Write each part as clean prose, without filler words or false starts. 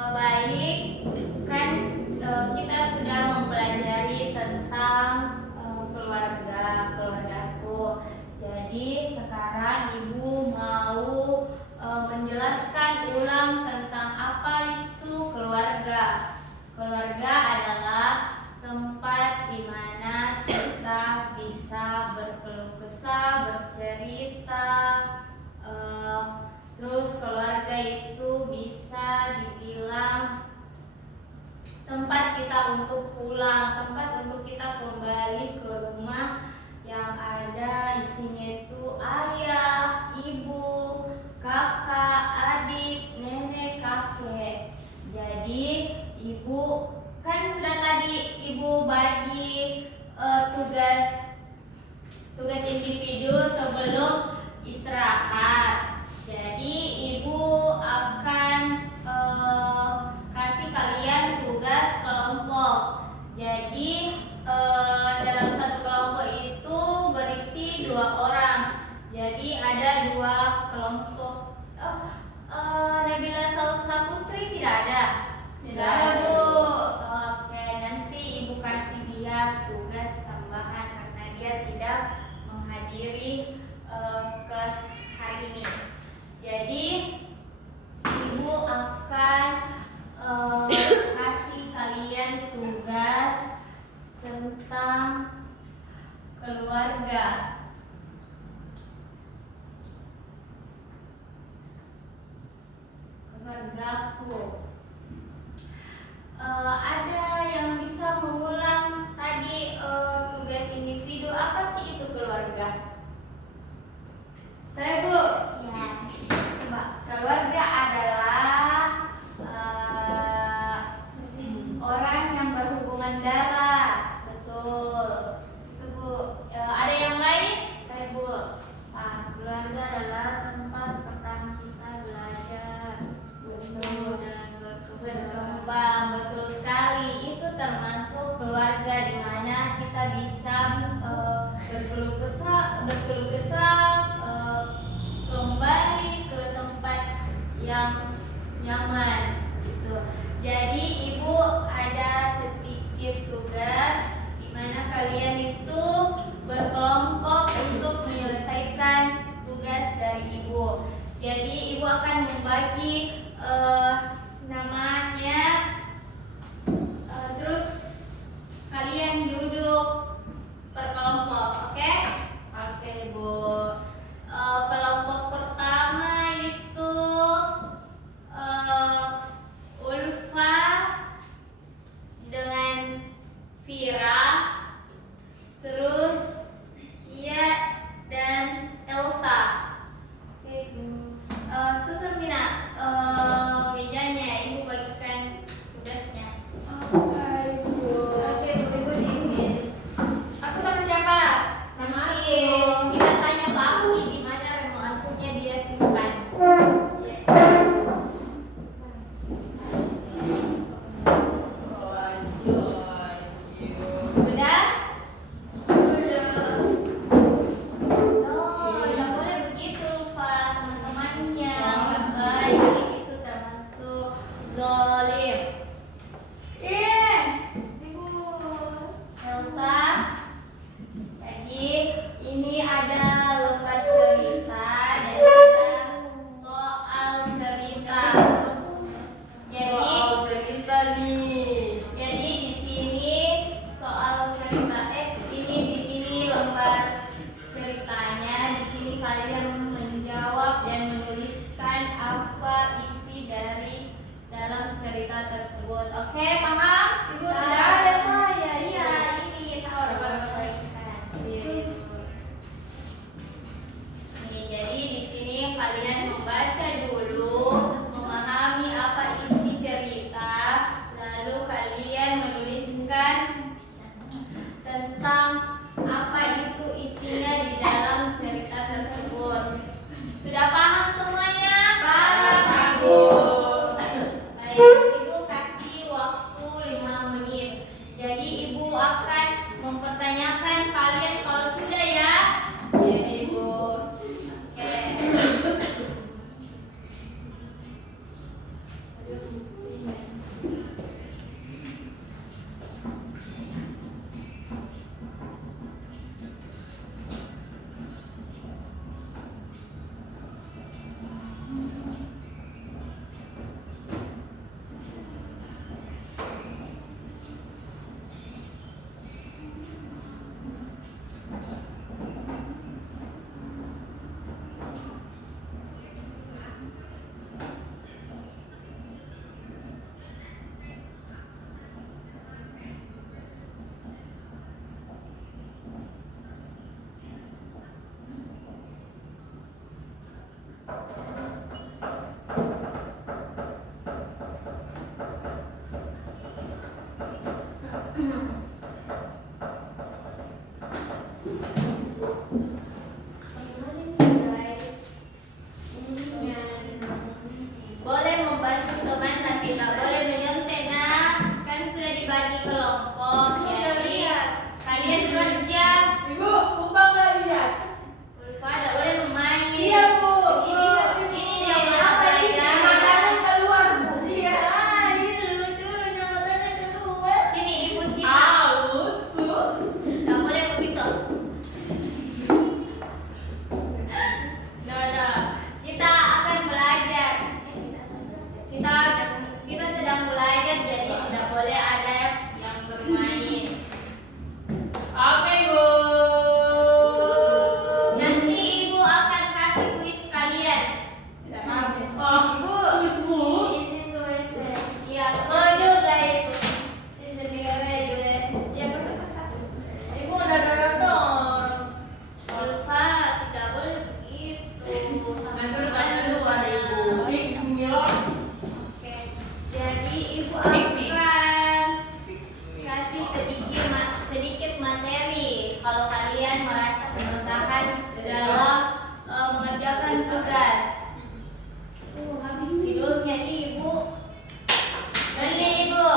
Baik, kan kita sudah mempelajari tentang keluargaku. Jadi sekarang Ibu mau menjelaskan ulang tentang apa itu keluarga. Keluarga adalah tempat di mana kita bisa berkeluh kesah, bercerita. Terus keluarga itu bisa dibilang tempat kita untuk pulang, tempat untuk kita kembali ke rumah yang ada isinya itu ayah, ibu, kakak, adik, nenek, kakek. Jadi ibu kan sudah tadi ibu bagi tugas individu sebelum istirahat. Jadi ibu akan kasih kalian tugas kelompok. Jadi dalam satu kelompok itu berisi 2 orang. Jadi ada 2 kelompok. Nabila Saputri tidak ada. Tidak ada, Bu. Oke, nanti ibu kasih dia tugas tambahan karena dia tidak menghadiri kelas hari ini. Jadi ibu akan kasih kalian tugas tentang keluarga. Keluargaku. Ada yang bisa mengulang tadi tugas individu, apa sih itu keluarga? Saya, Bu. Ya. Keluarga adalah orang yang berhubungan darah. Betul. Itu, Bu. Ada yang lain? Saya, Bu. Keluarga adalah tempat pertama kita belajar. Betul. Dan berkembang. Betul sekali. Itu termasuk keluarga di mana kita bisa berkeluh kesah, kembali ke tempat yang nyaman gitu. Jadi ibu ada sedikit tugas di mana kalian itu berkelompok untuk menyelesaikan tugas dari ibu. Jadi ibu akan membagi namanya, terus kalian duduk berkelompok, oke? Oke, Bu. Kelompok pertama itu Ulfa dengan Vira, terus Kia dan Elsa. Oke, Bu. Susun Vina mejanya, ibu bagikan tugasnya. Oke, Bu. Oke, Bu, ibu dingin. Aku sama siapa? Sama aku. Kita tanya Pak Aki di mana remote AC-nya dia simpan. Udah? Udah. Oh, nggak boleh begitu, Pak, sama temannya. Nggak baik, itu termasuk zolim. Ibu. Elsa. Jadi ini ada lembar cerita dan ada soal cerita. Jadi di sini soal cerita. Ini di sini lembar ceritanya. Di sini kalian menjawab dan menuliskan apa isi dari dalam cerita tersebut. Oke, paham? Ibu, tidak ada saya. Iya, ini saya baru-baru. Jadi di sini kalian membaca dulu, memahami apa isi cerita, lalu kalian menuliskan tentang apa itu isinya di dalam cerita tersebut. Sudah paham semuanya? Paham, Ibu. Baik, Ibu kasih waktu 5 menit. jam. Ibu, lupa nggak lihat? Ulfa tidak boleh bermain. Iya, Bu. Ini jam apa ya? Matanya keluar, Bu. Iya, iya lucunya matanya keluar. Sini ibu Sita. Lucu. Tidak boleh begitu. Nah, kita akan belajar. Kita sedang belajar, jadi tidak boleh ada yang bermain. Oke, Bu. Nanti ibu akan kasih kuis kalian. Tidak mau. Oh, Bu. Kuis mulu. Izin ke WC. Iya. Mau juga ibu. Izin juga juga. Ya pasang. Ibu udah dorong. Ulfa tidak boleh begitu. Masuk depan dulu ada ibu. Big meal. Oke. Jadi ibu akan kasih sedikit materi kalau kalian merasa kesusahan dalam mengerjakan tugas. Habis tidurnya ibu. Beli ibu.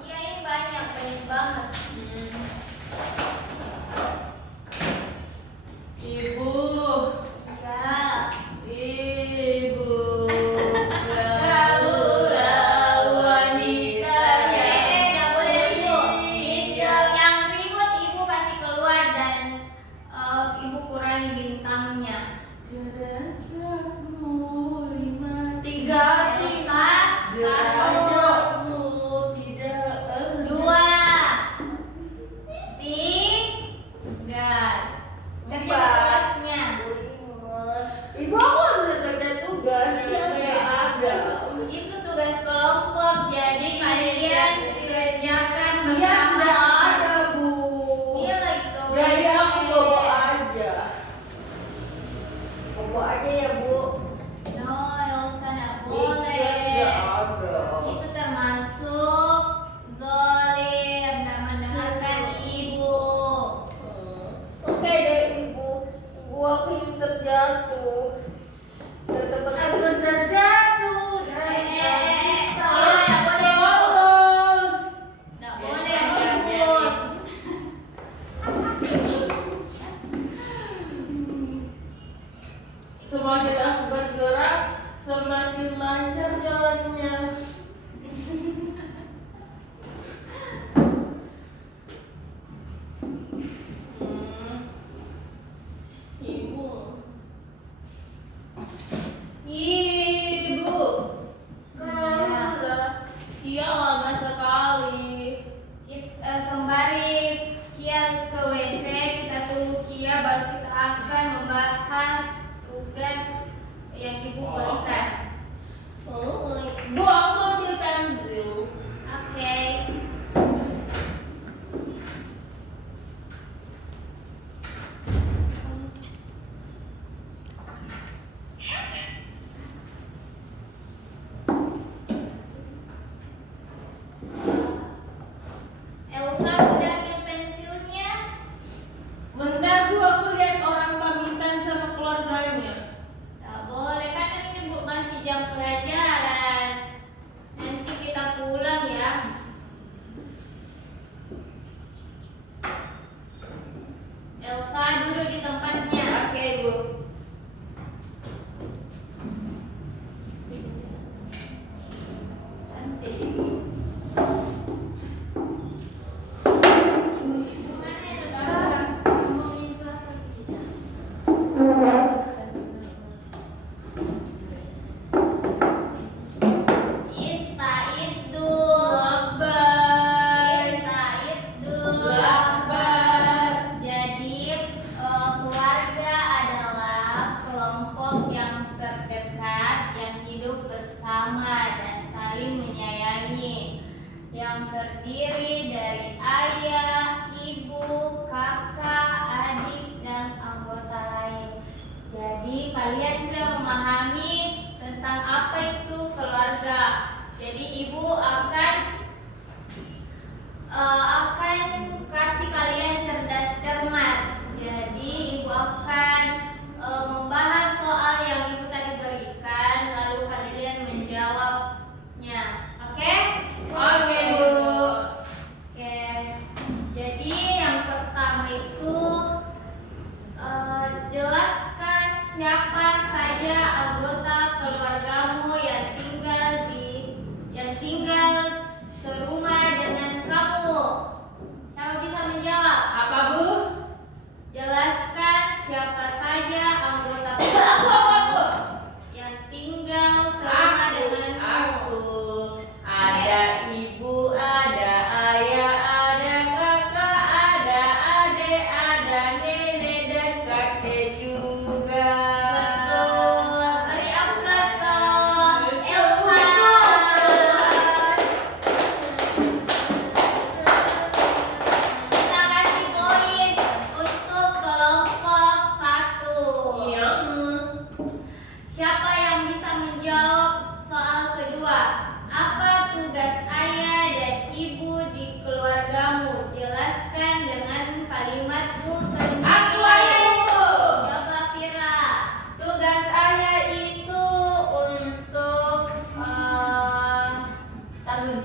Iya ini banyak banget. Ibu. Ya. Ibu. Kaulah wanita yang Tidak boleh ribut. Iya. Yang ribut ibu kasih keluar dan ibu kurangi bintangnya. tiga Elsa, satu, derajatmu tidak dua, tiga. Kerja tugasnya. Ibu aku ada kerja tugas yang nggak ada. Itu tugas kelompok. Jadi kalian kerjakan Dia bersama. tidak ada, Bu. Dia lagi ke Jadi WC. aku bobo aja. Bobo aja ya, Bu. No, Elsa nggak Dia boleh. tidak ada. Itu termasuk zolim dan mendengarkan ibu. Oke deh, Ibu. Aku ingin terjatuh. aku terjatuh dan Eh, bisa. nggak boleh Tolong. nggak boleh ribut. Semakin aku bergerak, semakin lancar jalannya. Ibu. Ibu. Kaulah. Iya lama sekali. Sembari Kia ke WC, kita tunggu Kia baru kita akan membahas tugas yang ibu berikan. Oh, Bu, aku mau ambil pensil. Oke. Elsa sudah ambil pensilnya. Bentar, Bu, aku lihat orang pamitan sama keluarganya. Tidak boleh, kan ini bu masih jam pelajaran. Nanti kita pulang ya. Elsa duduk di tempatnya. Oke, Bu. Cantik. Mana Elsa? Ngomong itu atau tidak? Istaidu. Istaidu. Jadi keluarga adalah kelompok yang terdekat yang hidup bersama dan saling menyayangi, yang terdiri dari ayah, ibu, kakak, adik, dan anggota lain. Jadi kalian sudah memahami tentang apa itu keluarga. Jadi ibu akan kasih kalian cerdas cermat. Jadi ibu akan membahas soal yang ibu tadi berikan, lalu kalian menjawabnya. Oke? Oke, Bu. Oke. Jadi yang pertama itu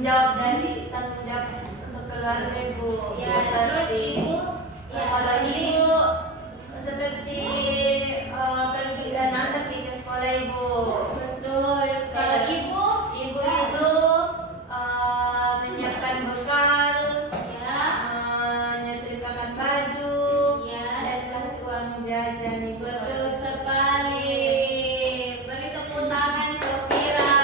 menjawab dari tanggung jawab untuk keluarga Ibu. Ya, terus Ibu, ya, Kalau tadi Ibu seperti pergi dan pergi ke sekolah Ibu. betul. Kalau Ibu, Ibu itu menyiapkan bekal, ya, menyetrikakan baju, ya, dan kasih uang jajan Ibu. betul sekali. Beri tepuk tangan ke Vira.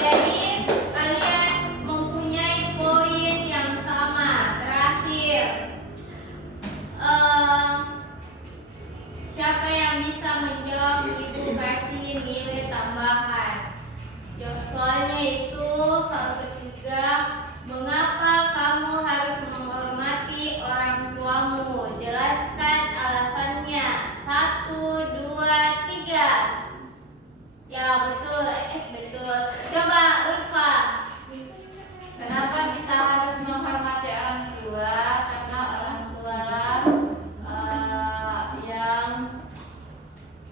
Jadi kalian mempunyai poin yang sama. Terakhir, siapa yang bisa menjawab Ibu kasih nilai tambahan? Soalnya itu soal ketiga, mengapa kamu harus menghormati orang tuamu? Jelaskan alasannya. 1, 2, 3. Ya betul, betul. Coba Ulfa. Kenapa kita harus menghormati orang tua? Karena orang tua lah yang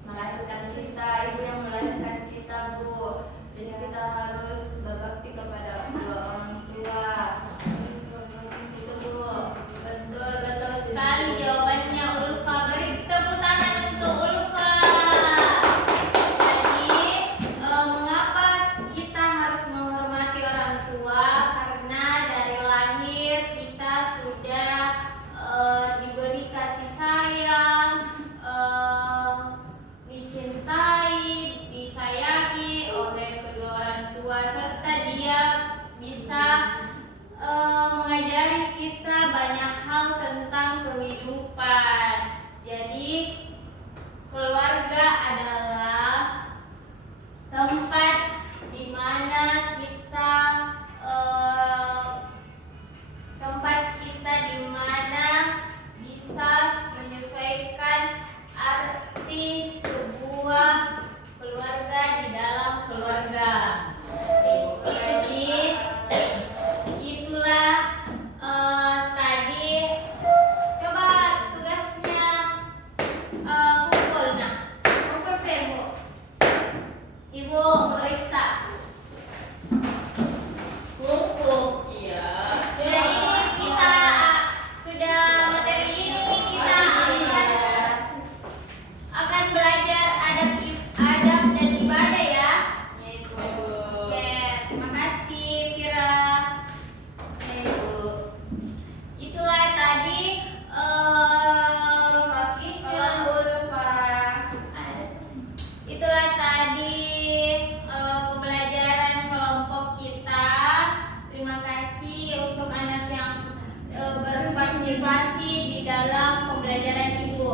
melahirkan kita, ibu yang melahirkan kita, Bu. Jadi kita harus berbakti kepada kedua orang tua. Itu, Bu. Betul, betul sekali jawabannya Ulfa. Beri tepuk tangan untuk Ulfa. Jadi, mengapa kita harus menghormati orang tua? Karena dari lahir kita sudah diberi kasih sayang, dicintai, disayangi oleh kedua orang tua, serta dia bisa mengajari kita banyak hal tentang kehidupan. Jadi keluarga adalah tempat di mana kita bisa menyesuaikan arti sebuah keluarga di dalam keluarga. Jadi itulah tadi. Coba tugasnya kumpul. Nah, kumpul saya, Bu. Ibu meriksa. Kumpul. Iya. Jadi ini kita sudah materi ini kita akan belajar adab dan ibadah ya. Oke, terima kasih Vira. Ibu. Itulah tadi itulah tadi pembelajaran kelompok kita. Terima kasih untuk anak yang berpartisipasi di dalam pembelajaran Ibu.